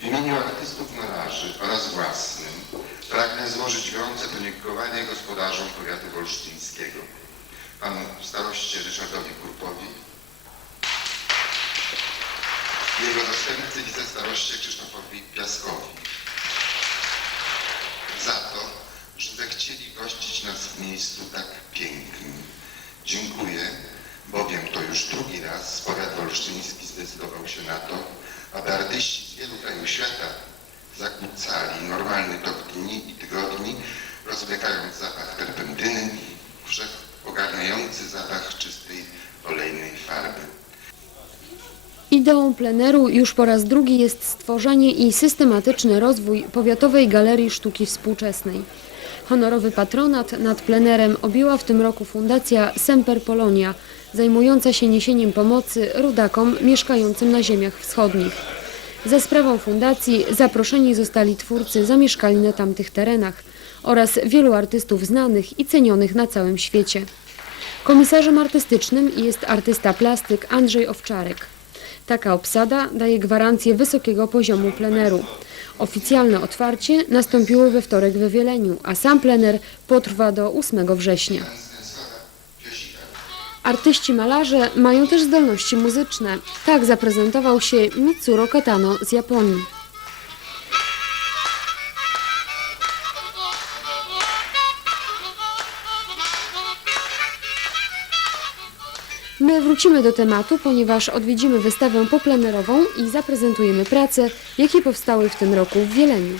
W imieniu artystów malarzy oraz własnym pragnę złożyć gorące podziękowanie gospodarzom powiatu wolsztyńskiego, panu staroście Ryszardowi Kurpowi, jego zastępcy wicestaroście Krzysztofowi Piaskowi za to, że zechcieli gościć nas w miejscu tak pięknym. Dziękuję, bowiem to już drugi raz powiat wolszczyński zdecydował się na to, aby artyści świata zakłócali normalny tok dni i tygodni, rozwlekając zapach terpentyny i wszechogarniający zapach czystej olejnej farby. Ideą pleneru już po raz drugi jest stworzenie i systematyczny rozwój Powiatowej Galerii Sztuki Współczesnej. Honorowy patronat nad plenerem objęła w tym roku Fundacja Semper Polonia, zajmująca się niesieniem pomocy rodakom mieszkającym na ziemiach wschodnich. Za sprawą fundacji zaproszeni zostali twórcy zamieszkali na tamtych terenach oraz wielu artystów znanych i cenionych na całym świecie. Komisarzem artystycznym jest artysta plastyk Andrzej Owczarek. Taka obsada daje gwarancję wysokiego poziomu pleneru. Oficjalne otwarcie nastąpiło we wtorek we Wieleniu, a sam plener potrwa do 8 września. Artyści malarze mają też zdolności muzyczne. Tak zaprezentował się Mitsuro Katano z Japonii. My wrócimy do tematu, ponieważ odwiedzimy wystawę poplenerową i zaprezentujemy prace, jakie powstały w tym roku w Wieleniu.